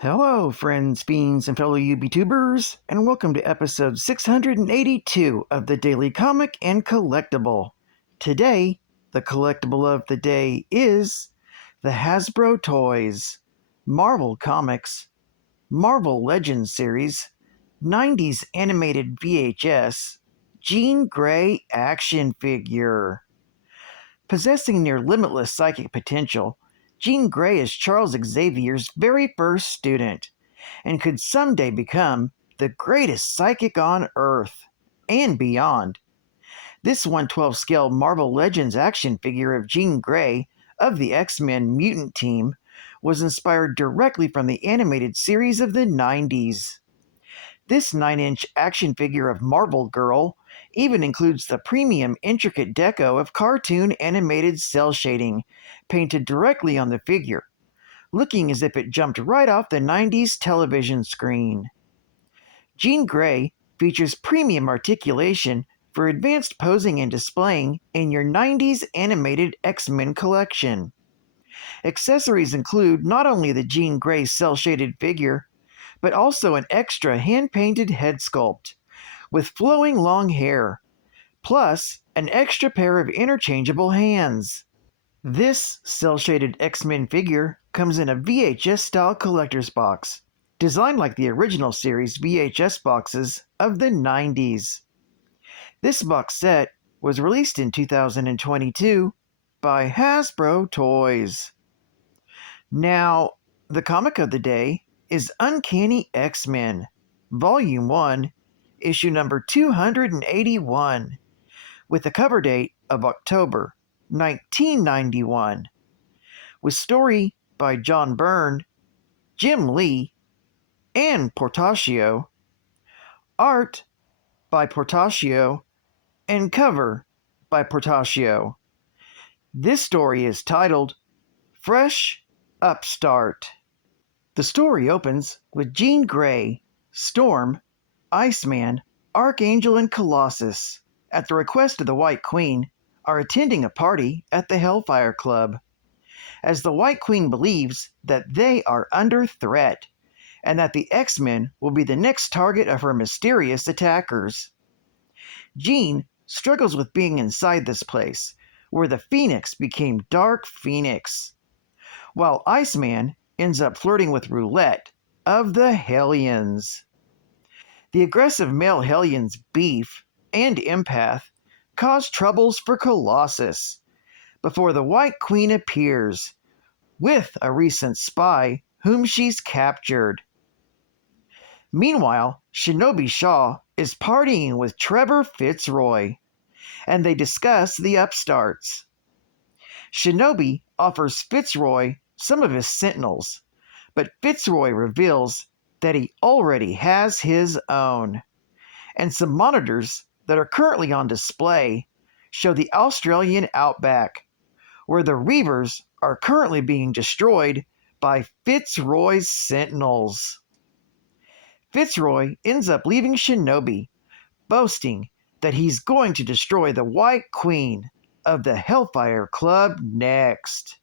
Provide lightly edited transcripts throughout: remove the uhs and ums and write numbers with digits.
Hello, friends, fiends, and fellow UBTubers, and welcome to episode 682 of the Daily Comic and Collectible. Today, the collectible of the day is the Hasbro Toys, Marvel Comics, Marvel Legends series, 90s animated VHS, Jean Grey action figure. Possessing near limitless psychic potential, Jean Grey is Charles Xavier's very first student, and could someday become the greatest psychic on Earth, and beyond. This 1/12 scale Marvel Legends action figure of Jean Grey of the X-Men mutant team was inspired directly from the animated series of the 90s. This 9-inch action figure of Marvel Girl even includes the premium intricate deco of cartoon animated cell shading painted directly on the figure, looking as if it jumped right off the 90s television screen. Jean Grey features premium articulation for advanced posing and displaying in your 90s animated X-Men collection. Accessories include not only the Jean Grey cell-shaded figure, but also an extra hand-painted head sculpt with flowing long hair, plus an extra pair of interchangeable hands. This cell-shaded X-Men figure comes in a VHS-style collector's box, designed like the original series VHS boxes of the 90s. This box set was released in 2022 by Hasbro Toys. Now, the comic of the day is Uncanny X-Men, Volume 1, issue number 281, with a cover date of October 1991, with story by John Byrne, Jim Lee, and Portacio, art by Portacio, and cover by Portacio. This story is titled Fresh Upstart. The story opens with Jean Grey, Storm, Iceman, Archangel, and Colossus, at the request of the White Queen, are attending a party at the Hellfire Club, as the White Queen believes that they are under threat, and that the X-Men will be the next target of her mysterious attackers. Jean struggles with being inside this place, where the Phoenix became Dark Phoenix, while Iceman ends up flirting with Roulette of the Hellions. The aggressive male Hellions Beef and Empath cause troubles for Colossus before the White Queen appears with a recent spy whom she's captured. Meanwhile, Shinobi Shaw is partying with Trevor Fitzroy, and they discuss the upstarts. Shinobi offers Fitzroy some of his sentinels, but Fitzroy reveals that he already has his own, and some monitors that are currently on display show the Australian outback, where the Reavers are currently being destroyed by Fitzroy's sentinels. Fitzroy ends up leaving Shinobi, boasting that he's going to destroy the White Queen of the Hellfire Club next.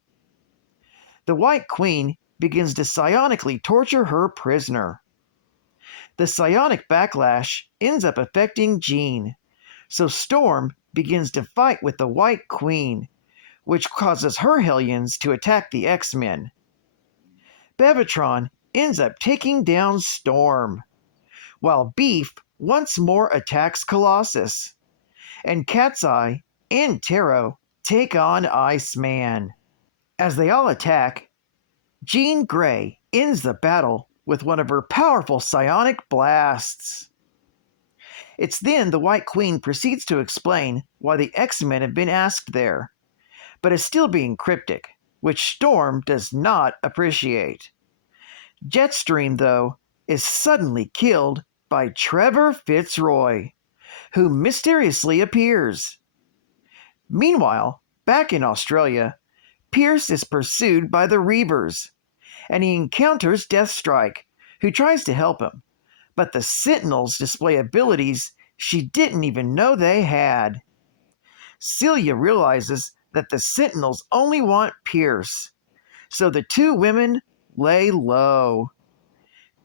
The White Queen begins to psionically torture her prisoner. The psionic backlash ends up affecting Jean, so Storm begins to fight with the White Queen, which causes her Hellions to attack the X-Men. Bevatron ends up taking down Storm, while Beef once more attacks Colossus, and Cat's Eye and THRU take on Iceman. As they all attack, Jean Grey ends the battle with one of her powerful psionic blasts. It's then the White Queen proceeds to explain why the X-Men have been asked there, but is still being cryptic, which Storm does not appreciate. Jetstream, though, is suddenly killed by Trevor Fitzroy, who mysteriously appears. Meanwhile, back in Australia, Pierce is pursued by the Reavers, and he encounters Deathstrike, who tries to help him, but the Sentinels display abilities she didn't even know they had. Celia realizes that the Sentinels only want Pierce, so the two women lay low.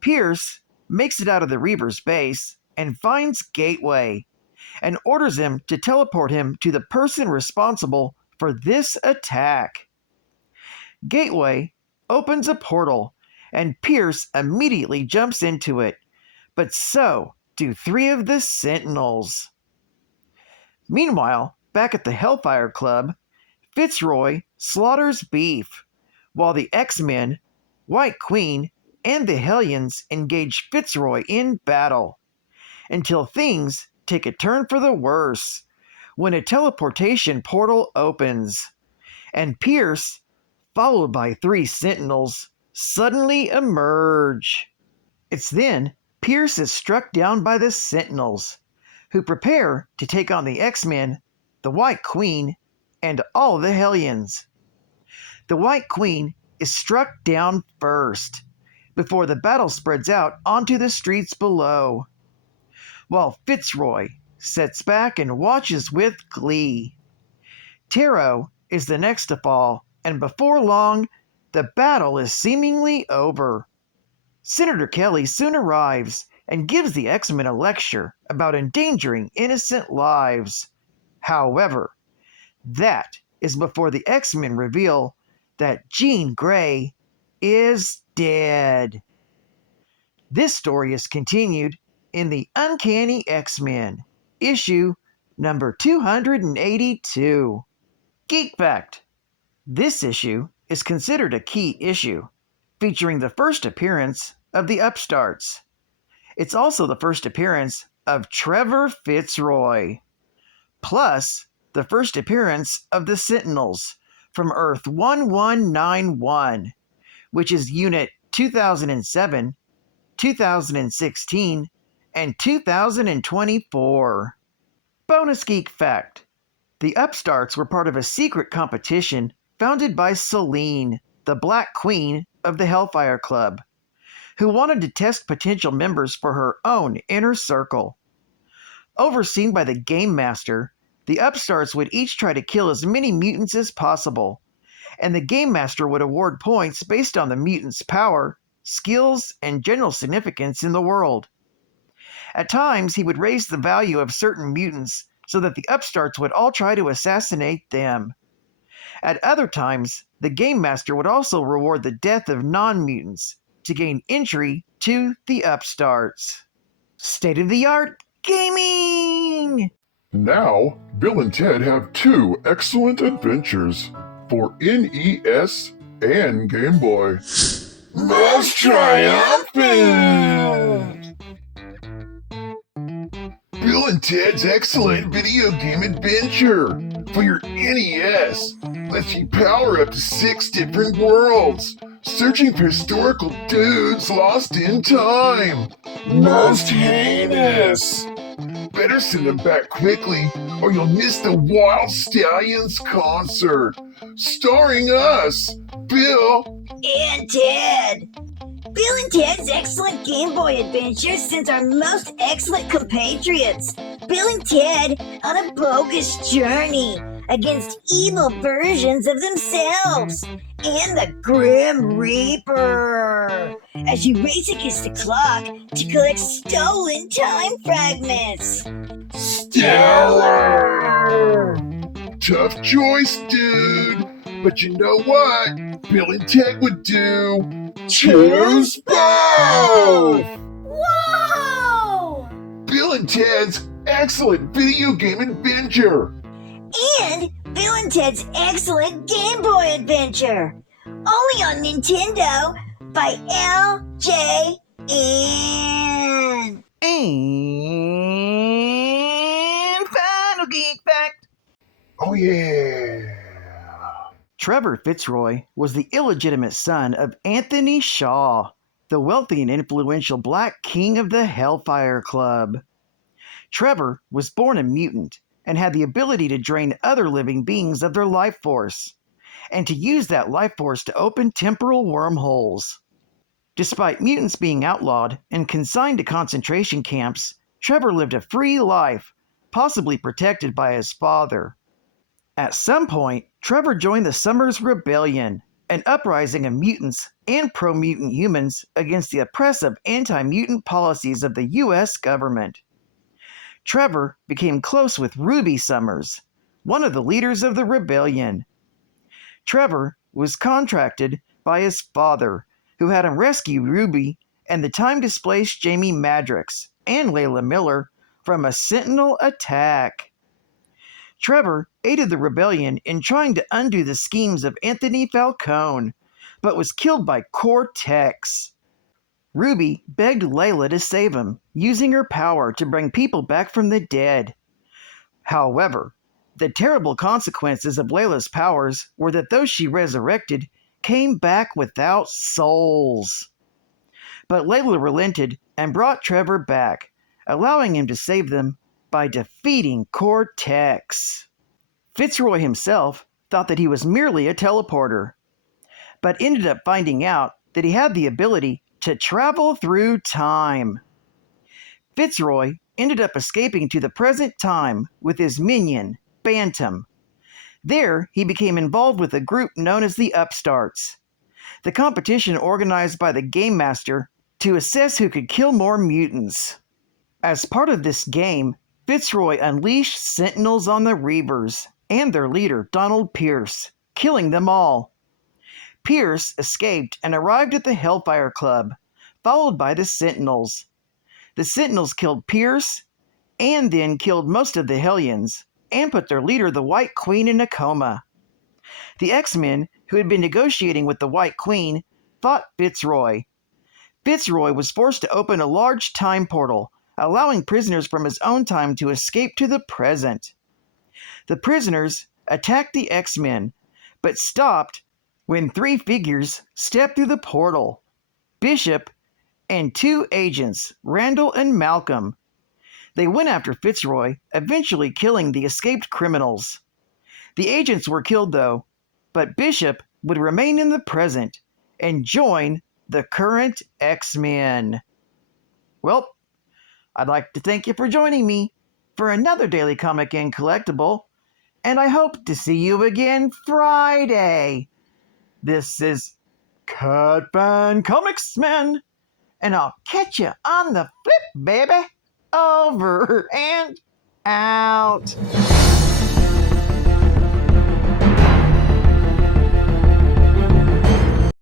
Pierce makes it out of the Reaver's base and finds Gateway and orders him to teleport him to the person responsible for this attack. Gateway opens a portal and Pierce immediately jumps into it, but so do 3 of the Sentinels. Meanwhile, back at the Hellfire Club, Fitzroy slaughters Beef, while the X-Men, White Queen, and the Hellions engage Fitzroy in battle, until things take a turn for the worse when a teleportation portal opens, and Pierce, followed by 3 Sentinels, suddenly emerge. It's then Pierce is struck down by the Sentinels, who prepare to take on the X-Men, the White Queen, and all the Hellions. The White Queen is struck down first, before the battle spreads out onto the streets below, while Fitzroy sits back and watches with glee. THRU is the next to fall, and before long, the battle is seemingly over. Senator Kelly soon arrives and gives the X-Men a lecture about endangering innocent lives. However, that is before the X-Men reveal that Jean Grey is dead. This story is continued in the Uncanny X-Men, issue number 282. Geek Fact: this issue is considered a key issue, featuring the first appearance of the Upstarts. It's also the first appearance of Trevor Fitzroy, plus the first appearance of the Sentinels from Earth 1191, which is Unit 2007, 2016, and 2024. Bonus Geek Fact: the Upstarts were part of a secret competition founded by Selene, the Black Queen of the Hellfire Club, who wanted to test potential members for her own inner circle. Overseen by the Game Master, the Upstarts would each try to kill as many mutants as possible, and the Game Master would award points based on the mutants' power, skills, and general significance in the world. At times, he would raise the value of certain mutants so that the Upstarts would all try to assassinate them. At other times, the Game Master would also reward the death of non-mutants to gain entry to the Upstarts. State-of-the-art gaming! Now, Bill and Ted have 2 excellent adventures for NES and Game Boy. Most triumphant! Bill and Ted's excellent video game adventure for your NES lets you power up to 6 different worlds, searching for historical dudes lost in time. Most heinous! Better send them back quickly, or you'll miss the Wild Stallions concert, starring us, Bill and Ted. Bill and Ted's excellent Game Boy adventure sends our most excellent compatriots, Bill and Ted, on a bogus journey against evil versions of themselves and the Grim Reaper, as you race against the clock to collect stolen time fragments. Stellar! Tough choice, dude. But you know what Bill and Ted would do? Choose both! Whoa! Bill and Ted's excellent video game adventure. And Bill and Ted's excellent Game Boy adventure. Only on Nintendo by LJN. And final Geek Fact. Oh yeah. Trevor Fitzroy was the illegitimate son of Anthony Shaw, the wealthy and influential Black King of the Hellfire Club. Trevor was born a mutant and had the ability to drain other living beings of their life force, and to use that life force to open temporal wormholes. Despite mutants being outlawed and consigned to concentration camps, Trevor lived a free life, possibly protected by his father. At some point, Trevor joined the Summers Rebellion an uprising of mutants and pro-mutant humans against the oppressive anti-mutant policies of the U.S. government. Trevor became close with Ruby Summers, one of the leaders of the rebellion. Trevor was contracted by his father, who had him rescue Ruby and the time-displaced Jamie Madrox and Layla Miller from a Sentinel attack. Trevor aided the rebellion in trying to undo the schemes of Anthony Falcone, but was killed by Cortex. Ruby begged Layla to save him, using her power to bring people back from the dead. However, the terrible consequences of Layla's powers were that those she resurrected came back without souls. But Layla relented and brought Trevor back, allowing him to save them by defeating Cortex. Fitzroy himself thought that he was merely a teleporter, but ended up finding out that he had the ability to travel through time. Fitzroy ended up escaping to the present time with his minion, Bantam. There, he became involved with a group known as the Upstarts, the competition organized by the Game Master to assess who could kill more mutants. As part of this game, Fitzroy unleashed Sentinels on the Reavers and their leader, Donald Pierce, killing them all. Pierce escaped and arrived at the Hellfire Club, followed by the Sentinels. The Sentinels killed Pierce and then killed most of the Hellions and put their leader, the White Queen, in a coma. The X-Men, who had been negotiating with the White Queen, fought Fitzroy. Fitzroy was forced to open a large time portal, allowing prisoners from his own time to escape to the present. The prisoners attacked the X-Men, but stopped when three figures stepped through the portal: Bishop and two agents, Randall and Malcolm. They went after Fitzroy, eventually killing the escaped criminals. The agents were killed, though, but Bishop would remain in the present and join the current X-Men. Well, I'd like to thank you for joining me for another Daily Comic and Collectible, and I hope to see you again Friday. This is Cut Fan Comics Man, and I'll catch you on the flip, baby. Over and out.